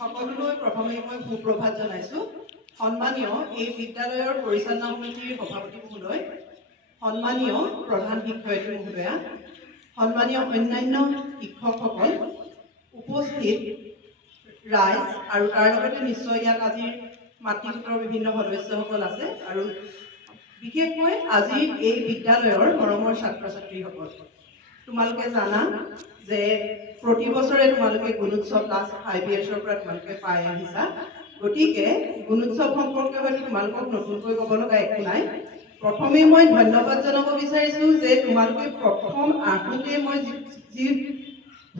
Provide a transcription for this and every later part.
সকলোলৈ প্ৰথমে মই সুপ্ৰভাত জনাইছোঁ। সন্মানীয় এই বিদ্যালয়ৰ পৰিচালনা সমিতিৰ সভাপতি মহোদয়, সন্মানীয় প্ৰধান শিক্ষয়িত্ৰী মহোদয়া, সন্মানীয় অন্যান্য শিক্ষকসকল, উপস্থিত ৰাইজ আৰু তাৰ লগতে নিশ্চয় ইয়াত আজিৰ মাতৃগোটৰ বিভিন্ন সদস্যসকল আছে আৰু বিশেষকৈ আজিৰ এই বিদ্যালয়ৰ মৰমৰ ছাত্ৰ ছাত্ৰীসকল। তোমালোকে জানা যে প্ৰতি বছৰে তোমালোকে গুণোৎসৱ ক্লাছ 5 ইয়াৰ্ছৰ পৰা তোমালোকে পাই আহিছা। গতিকে গুণোৎসৱ সম্পৰ্কে হয়তো তোমালোকক নতুনকৈ ক'ব লগা একো নাই। প্ৰথমে মই ধন্যবাদ জনাব বিচাৰিছোঁ যে তোমালোকে প্ৰথম আহোঁতে মই যি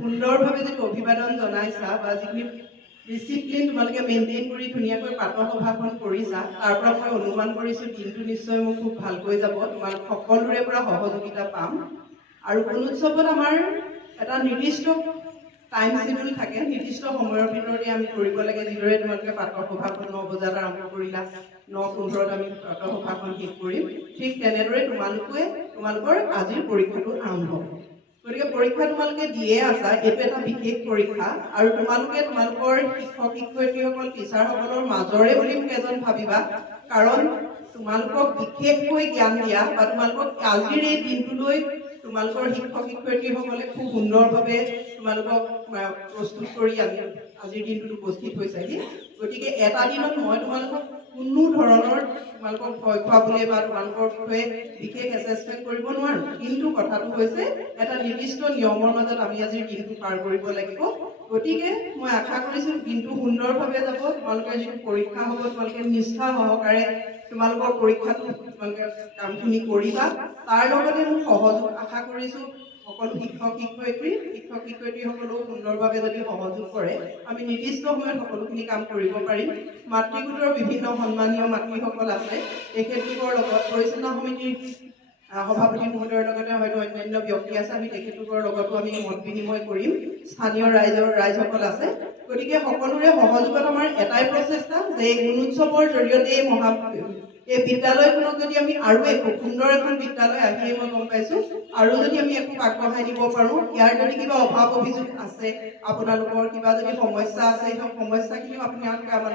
সুন্দৰভাৱে যিটো অভিবাদন জনাইছা বা যিখিনি ডিচিপ্লিন তোমালোকে মেইনটেইন কৰি ধুনীয়াকৈ প্ৰাতঃসভাখন কৰিছা, তাৰ পৰা মই অনুমান কৰিছোঁ দিনটো নিশ্চয় মোৰ খুব ভালকৈ যাব। তোমালোক সকলোৰে পৰা সহযোগিতা পাম। আৰু গুণোৎসৱত আমাৰ এটা নিৰ্দিষ্ট টাইম শ্বেডিউল থাকে, নিৰ্দিষ্ট সময়ৰ ভিতৰতে আমি কৰিব লাগে। যিদৰে তোমালোকে প্ৰাতঃসভাখন 9 বজাত আৰম্ভ কৰিলা, 9:15 আমি প্ৰাতঃসভাখন শেষ কৰিম, ঠিক তেনেদৰে তোমালোকৰ আজিৰ পৰীক্ষাটো আৰম্ভ হ'ব। গতিকে পৰীক্ষা তোমালোকে দিয়ে আছা, এইটো এটা বিশেষ পৰীক্ষা আৰু তোমালোকে তোমালোকৰ শিক্ষক শিক্ষয়িত্ৰীসকল টিচাৰসকলৰ মাজৰে বুলি মোক এজন ভাবিবা, কাৰণ তোমালোকক বিশেষকৈ জ্ঞান দিয়া বা তোমালোকক আজিৰ এই দিনটোলৈ তোমালোকৰ শিক্ষক শিক্ষয়িত্ৰীসকলে খুব সুন্দৰভাৱে তোমালোকক প্ৰস্তুত কৰি আমি আজিৰ দিনটোত উপস্থিত হৈছেহি। গতিকে এটা দিনত মই তোমালোকক কোনো ধৰণৰ তোমালোকক ভয় খুৱাবলৈ বা তোমালোকৰ বিষয়ে বিশেষ এছেছমেণ্ট কৰিব নোৱাৰোঁ। কিন্তু কথাটো হৈছে এটা নিৰ্দিষ্ট নিয়মৰ মাজত আমি আজিৰ দিনটো পাৰ কৰিব লাগিব। গতিকে মই আশা কৰিছোঁ দিনটো সুন্দৰভাৱে যাব। তোমালোকে যিটো পৰীক্ষা হ'ব তোমালোকে নিষ্ঠা সহকাৰে তোমালোকৰ পৰীক্ষাটো তোমালোকে কামখিনি কৰিবা। তাৰ লগতে মোক সহযোগ আশা কৰিছোঁ সকলো শিক্ষক শিক্ষয়িত্ৰীসকলেও সুন্দৰভাৱে যদি সহযোগ কৰে আমি নিৰ্দিষ্ট সময়ত সকলোখিনি কাম কৰিব পাৰিম। মাতৃগোটৰ বিভিন্ন সন্মানীয় মাতৃসকল আছে, তেখেতলোকৰ লগত পৰিচালনা সমিতিৰ সভাপতি মহোদয়ৰ লগতে হয়তো অন্যান্য ব্যক্তি আছে, আমি তেখেতলোকৰ লগতো আমি মত বিনিময় কৰিম। স্থানীয় ৰাইজসকল আছে। গতিকে সকলোৰে সহযোগত আমাৰ এটাই প্ৰচেষ্টা যে এই গুণোৎসৱৰ জৰিয়তে এই বিদ্যালয়খনক যদি আমি আৰু একো সুন্দৰ এখন বিদ্যালয় আহিয়ে মই গম পাইছোঁ আৰু যদি আমি একো আগবঢ়াই দিব পাৰোঁ, ইয়াৰ যদি কিবা অভাৱ অভিযোগ আছে, আপোনালোকৰ কিবা যদি সমস্যা আছে, সেই সমস্যাখিনিও আপোনালোকে আমাৰ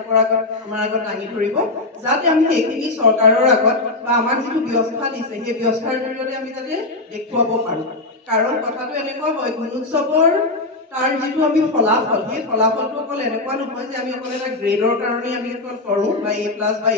আগত দাঙি ধৰিব, যাতে আমি সেইখিনি চৰকাৰৰ আগত বা আমাক যিটো ব্যৱস্থা দিছে সেই ব্যৱস্থাৰ জৰিয়তে আমি যাতে দেখুৱাব পাৰোঁ। কাৰণ কথাটো এনেকুৱা হয়, গুণোৎসৱৰ তাৰ যিটো আমি ফলাফল, সেই ফলাফলটো অকল এনেকুৱা নহয় যে আমি অকল এটা গ্ৰেডৰ কাৰণে আমি অকল কৰোঁ বা A+ বা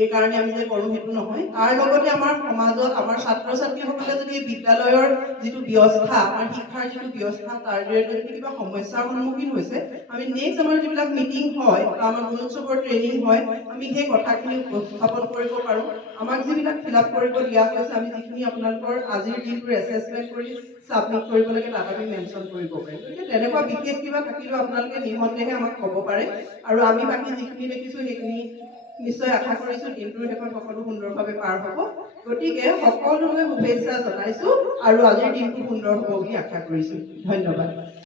এই কাৰণে আমি যে কৰোঁ সেইটো নহয়। তাৰ লগতে আমাৰ সমাজত আমাৰ ছাত্ৰ ছাত্ৰীসকলে যদি এই বিদ্যালয়ৰ যিটো ব্যৱস্থা, আমাৰ শিক্ষাৰ যিটো ব্যৱস্থা, তাৰ জৰিয়তে যদি কিবা সমস্যাৰ সন্মুখীন হৈছে, আমি নেক্সট আমাৰ যিবিলাক মিটিং হয় বা আমাৰ গুণোৎসৱৰ ট্ৰেইনিং হয়, আমি সেই কথাখিনি উপস্থাপন কৰিব পাৰোঁ। আমাক যিবিলাক ফিল-আপ কৰিব দিয়া হৈছে, আমি যিখিনি আপোনালোকৰ আজিৰ দিনটোৰ এছেছমেণ্ট কৰি ছাবমিট কৰিব লাগে তাত আমি মেনশ্যন কৰিব পাৰিম। গতিকে তেনেকুৱা বিশেষ কিবা থাকিলেও আপোনালোকে নিঃসন্দেহে আমাক ক'ব পাৰে আৰু আমি বাকী যিখিনি দেখিছোঁ সেইখিনি নিশ্চয় আশা কৰিছোঁ দিনটোৰ শেষত সকলো সুন্দৰভাৱে পাৰ হ'ব। গতিকে সকলোলৈ শুভেচ্ছা জনাইছোঁ আৰু আজিৰ দিনটো সুন্দৰ হ'ব বুলি আশা কৰিছোঁ। ধন্যবাদ।